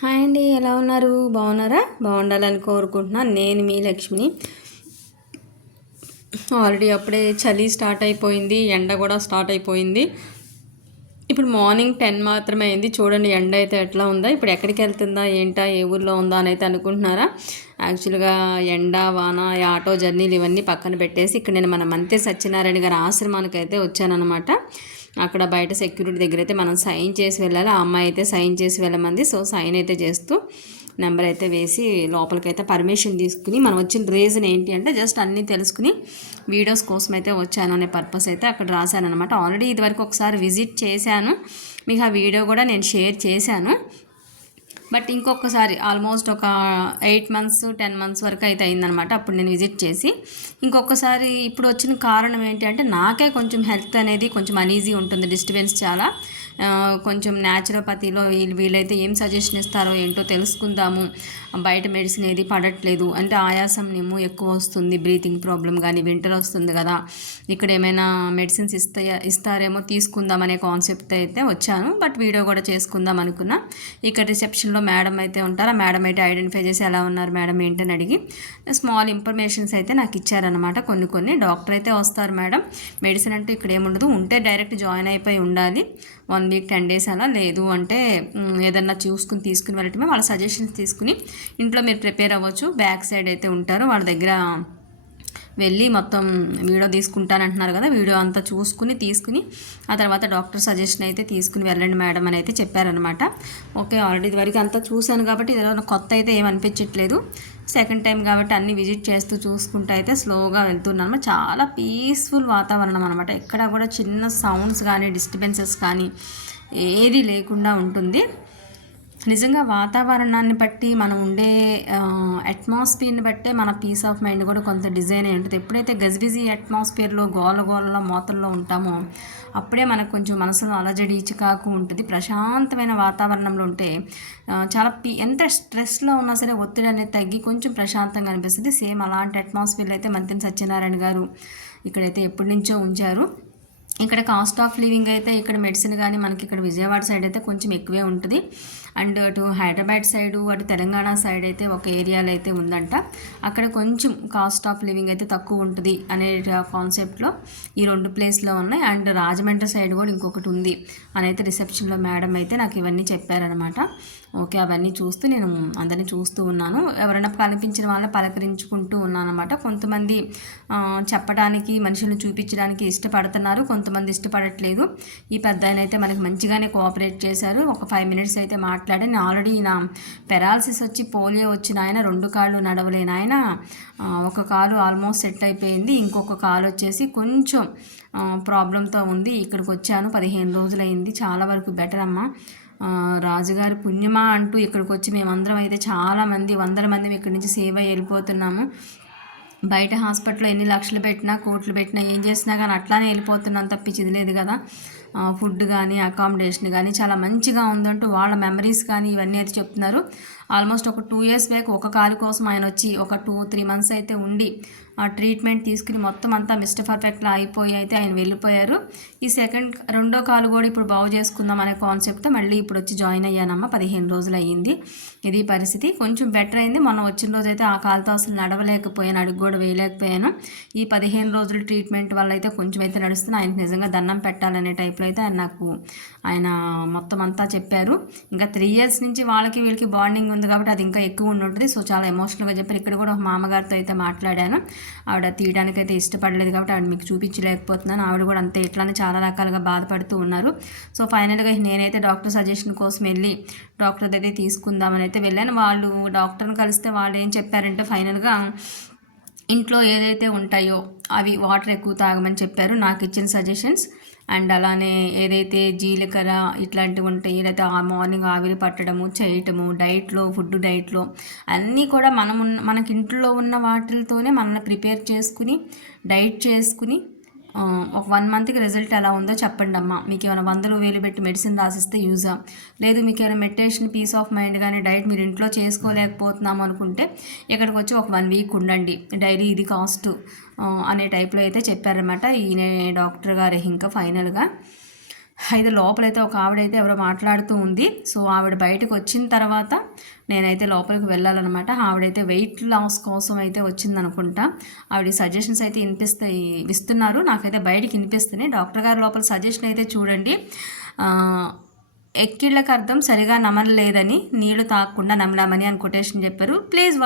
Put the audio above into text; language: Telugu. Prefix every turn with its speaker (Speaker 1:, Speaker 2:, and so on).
Speaker 1: హాయ్ అండి ఎలా ఉన్నారు? బాగున్నారా? బాగుండాలని కోరుకుంటున్నాను నేను మీ లక్ష్మిని. ఆల్రెడీ అప్పుడే చలి స్టార్ట్ అయిపోయింది ఎండ కూడా స్టార్ట్ అయిపోయింది. ఇప్పుడు మార్నింగ్ టెన్ మాత్రమే అయింది. చూడండి ఎండ అయితే ఎట్లా ఉందా? ఇప్పుడు ఎక్కడికి వెళ్తుందా? ఏంటా? ఏ ఊర్లో ఉందా? అని అయితే అనుకుంటున్నారా? యాక్చువల్గా ఎండ వాన ఆటో జర్నీలు ఇవన్నీ పక్కన పెట్టేసి ఇక్కడ నేను మన మంత్రి సత్యనారాయణ గారి ఆశ్రమానికి అయితే వచ్చానమాట అక్కడ బయట సెక్యూరిటీ దగ్గర అయితే మనం సైన్ చేసి వెళ్ళాలి. ఆ అమ్మాయి అయితే సైన్ చేసి వెళ్ళమంది. సో సైన్ అయితే చేస్తూ నెంబర్ అయితే వేసి లోపలికైతే పర్మిషన్ తీసుకుని మనం వచ్చిన రీజన్ ఏంటి అంటే జస్ట్ అన్నీ తెలుసుకుని వీడియోస్ కోసం అయితే వచ్చాను అనే పర్పస్ అయితే అక్కడ రాశాను అనమాట ఆల్రెడీ ఇదివరకు ఒకసారి విజిట్ చేశాను. మీకు ఆ వీడియో కూడా నేను షేర్ చేశాను. బట్ ఇంకొకసారి ఆల్మోస్ట్ ఒక ఎయిట్ మంత్స్ టెన్ మంత్స్ వరకు అయితే అయిందనమాట. అప్పుడు నేను విజిట్ చేసి ఇంకొకసారి ఇప్పుడు వచ్చిన కారణం ఏంటి అంటే నాకే కొంచెం హెల్త్ అనేది కొంచెం అనీజీ ఉంటుంది డిస్టర్బెన్స్ చాలా. కొంచెం న్యాచురోపతిలో వీళ్ళు వీళ్ళైతే ఏం సజెషన్ ఇస్తారో ఏంటో తెలుసుకుందాము. బయట మెడిసిన్ ఏది పడట్లేదు. అంటే ఆయాసం నేమో ఎక్కువ వస్తుంది బ్రీతింగ్ ప్రాబ్లం కానీ వింటర్ వస్తుంది కదా. ఇక్కడ ఏమైనా మెడిసిన్స్ ఇస్తా ఇస్తారేమో తీసుకుందాం అనే కాన్సెప్ట్ అయితే వచ్చాను. బట్ వీడియో కూడా చేసుకుందాం అనుకున్నా. ఇక్కడ రిసెప్షన్లో మేడం అయితే ఉంటారు. ఆ మేడం అయితే ఐడెంటిఫై చేసి ఎలా ఉన్నారు మేడం ఏంటని అడిగి స్మాల్ ఇన్ఫర్మేషన్స్ అయితే నాకు ఇచ్చారనమాట కొన్ని కొన్ని. డాక్టర్ అయితే వస్తారు మేడం మెడిసిన్ అంటే ఇక్కడ ఏముండదు. ఉంటే డైరెక్ట్ జాయిన్ అయిపోయి ఉండాలి. వన్ వీక్ టెన్ డేస్ అలా లేదు అంటే ఏదన్నా చూసుకుని తీసుకుని వెళ్ళటమే వాళ్ళ సజెషన్స్ తీసుకుని ఇంట్లో మీరు ప్రిపేర్ అవ్వచ్చు. బ్యాక్ సైడ్ అయితే ఉంటారు. వాళ్ళ దగ్గర వెళ్ళి మొత్తం వీడియో తీసుకుంటానంటున్నారు కదా వీడియో అంతా చూసుకుని తీసుకుని ఆ తర్వాత డాక్టర్ సజెషన్ అయితే తీసుకుని వెళ్ళండి మేడం అని అయితే చెప్పారనమాట ఓకే ఆల్రెడీ ఇదివరకు అంతా చూశాను కాబట్టి ఏదైనా కొత్త అయితే ఏమనిపించట్లేదు సెకండ్ టైం కాబట్టి అన్ని విజిట్ చేస్తూ చూసుకుంటూ అయితే స్లోగా వెళ్తున్నాను చాలా పీస్ఫుల్ వాతావరణం అనమాట ఎక్కడ కూడా చిన్న సౌండ్స్ కానీ డిస్టర్బెన్సెస్ కానీ ఏది లేకుండా ఉంటుంది. నిజంగా వాతావరణాన్ని బట్టి మనం ఉండే అట్మాస్ఫియర్ని బట్టే మన పీస్ ఆఫ్ మైండ్ కూడా కొంత డిజైన్ అయి ఉంటుంది. ఎప్పుడైతే గజిబిజీ అట్మాస్ఫియర్లో గోల గోలలో మోతల్లో ఉంటామో అప్పుడే మనకు కొంచెం మనసులో అలజడి చికాకు ఉంటుంది. ప్రశాంతమైన వాతావరణంలో ఉంటే చాలా పీ ఎంత స్ట్రెస్లో ఉన్నా సరే ఒత్తిడి అనేది తగ్గి కొంచెం ప్రశాంతంగా అనిపిస్తుంది. సేమ్ అలాంటి అట్మాస్ఫియర్లో అయితే మంత్రి సత్యనారాయణ గారు ఇక్కడైతే ఎప్పటి నుంచో ఉంచారు. ఇక్కడ కాస్ట్ ఆఫ్ లివింగ్ అయితే ఇక్కడ మెడిసిన్ కానీ మనకి ఇక్కడ విజయవాడ సైడ్ అయితే కొంచెం ఎక్కువే ఉంటుంది. అండ్ అటు హైదరాబాద్ సైడ్ అటు తెలంగాణ సైడ్ అయితే ఒక ఏరియాలో అయితే ఉందంట. అక్కడ కొంచెం కాస్ట్ ఆఫ్ లివింగ్ అయితే తక్కువ ఉంటుంది అనే కాన్సెప్ట్లో ఈ రెండు ప్లేస్లో ఉన్నాయి. అండ్ రాజమండ్రి సైడ్ కూడా ఇంకొకటి ఉంది అని అయితే రిసెప్షన్లో మేడం అయితే నాకు ఇవన్నీ చెప్పారనమాట ఓకే అవన్నీ చూస్తూ నేను అందరినీ చూస్తూ ఉన్నాను. ఎవరైనా కనిపించిన వాళ్ళని పలకరించుకుంటూ ఉన్నాను అనమాట కొంతమంది చెప్పడానికి మనుషులను చూపించడానికి ఇష్టపడుతున్నారు. కొంత కొంతమంది ఇష్టపడట్లేదు. ఈ పెద్ద ఆయన అయితే మనకి మంచిగానే కోఆపరేట్ చేశారు. ఒక ఫైవ్ మినిట్స్ అయితే మాట్లాడి నేను ఆల్రెడీ నా పెరాలసిస్ వచ్చి పోలియో వచ్చిన ఆయన రెండు కాళ్ళు నడవలేని ఆయన ఒక కాలు ఆల్మోస్ట్ సెట్ అయిపోయింది. ఇంకొక కాలు వచ్చేసి కొంచెం ప్రాబ్లంతో ఉంది. ఇక్కడికి వచ్చాను. పదిహేను రోజులైంది. చాలా వరకు బెటర్ అమ్మ. రాజుగారి పుణ్యమా అంటూ ఇక్కడికి వచ్చి మేమందరం అయితే చాలామంది వందల మంది ఇక్కడి నుంచి సేవ్ వెళ్ళిపోతున్నాము. బయట హాస్పిటల్లో ఎన్ని లక్షలు పెట్టినా కోట్లు పెట్టినా ఏం చేసినా కానీ అట్లానే వెళ్ళిపోతున్నాం తప్పించింది లేదు కదా. ఫుడ్ కానీ అకామిడేషన్ కానీ చాలా మంచిగా ఉందంటూ వాళ్ళ మెమరీస్ కానీ ఇవన్నీ అయితే చెప్తున్నారు. ఆల్మోస్ట్ ఒక టూ ఇయర్స్ బ్యాక్ ఒక కాలు కోసం ఆయన వచ్చి ఒక టూ త్రీ మంత్స్ అయితే ఉండి ఆ ట్రీట్మెంట్ తీసుకుని మొత్తం అంతా మిస్టర్ పర్ఫెక్ట్లా అయిపోయి అయితే ఆయన వెళ్ళిపోయారు. ఈ సెకండ్ రెండో కాలు కూడా ఇప్పుడు బాగు చేసుకుందాం అనే కాన్సెప్ట్తో మళ్ళీ ఇప్పుడు వచ్చి జాయిన్ అయ్యానమ్మ. పదిహేను రోజులు అయ్యింది. ఇది పరిస్థితి. కొంచెం బెటర్ అయింది. మొన్న వచ్చిన రోజు అయితే ఆ కాలుతో అసలు నడవలేకపోయాను అడుగు కూడా వేయలేకపోయాను. ఈ పదిహేను రోజుల ట్రీట్మెంట్ వల్ల అయితే కొంచెం అయితే నడుస్తుంది. ఆయనకు నిజంగా దండం పెట్టాలనే టైప్ అయితే ఆయన నాకు ఆయన మొత్తం అంతా చెప్పారు. ఇంకా త్రీ ఇయర్స్ నుంచి వాళ్ళకి వీళ్ళకి బాండింగ్ ఉంది కాబట్టి అది ఇంకా ఎక్కువ ఉంటుంది సో చాలా ఎమోషనల్గా చెప్పారు. ఇక్కడ కూడా ఒక మామగారితో అయితే మాట్లాడాను. ఆవిడ తీయడానికి అయితే ఇష్టపడలేదు కాబట్టి ఆవిడ మీకు చూపించలేకపోతున్నాను. ఆవిడ కూడా అంతే ఎట్లానే చాలా రకాలుగా బాధపడుతూ ఉన్నారు. సో ఫైనల్గా నేనైతే డాక్టర్ సజెషన్ కోసం వెళ్ళి డాక్టర్ అయితే తీసుకుందామని అయితే వెళ్ళాను. వాళ్ళు డాక్టర్ని కలిస్తే వాళ్ళు ఏం చెప్పారంటే ఫైనల్గా ఇంట్లో ఏదైతే ఉంటాయో అవి వాటర్ ఎక్కువ తాగమని చెప్పారు. నాకు ఇచ్చిన సజెషన్స్. అండ్ అలానే ఏదైతే జీలకర్ర ఇట్లాంటివి ఉంటాయి లేదా ఆ మార్నింగ్ ఆవిరి పట్టడము చేయటము డైట్లో ఫుడ్ డైట్లో అన్నీ కూడా మనం మనకి ఇంట్లో ఉన్న వాటితోనే మనల్ని ప్రిపేర్ చేసుకుని డైట్ చేసుకుని ఒక వన్ మంత్కి రిజల్ట్ ఎలా ఉందో చెప్పండి అమ్మ. మీకు ఏమైనా వందలు వేలు పెట్టి మెడిసిన్ రాసిస్తే యూజా లేదు మీకు ఏమైనా మెడిటేషన్ పీస్ ఆఫ్ మైండ్ కానీ డైట్ మీరు ఇంట్లో చేసుకోలేకపోతున్నాం అనుకుంటే ఇక్కడికి వచ్చి ఒక వన్ వీక్ ఉండండి. డైలీ ఇది కాస్ట్ అనే టైప్లో అయితే చెప్పారనమాట ఈయన డాక్టర్ గారు ఇంకా ఫైనల్గా అయితే లోపలైతే ఒక ఆవిడైతే ఎవరో మాట్లాడుతూ ఉంది. సో ఆవిడ బయటకు వచ్చిన తర్వాత నేనైతే లోపలికి వెళ్ళాలన్నమాట. ఆవిడైతే వెయిట్ లాస్ కోసం అయితే వచ్చిందనుకుంటా. ఆవిడ సజెషన్స్ అయితే వినిపిస్తాయి ఇస్తున్నారు. నాకైతే బయటికి వినిపిస్తున్నాయి డాక్టర్ గారు లోపల సజెషన్ అయితే చూడండి. ఎక్కిళ్ళకి అర్థం సరిగా నమలలేదని నీళ్ళు తాగకుండా నమలామని అని కొటేషన్ చెప్పారు. ప్లీజ్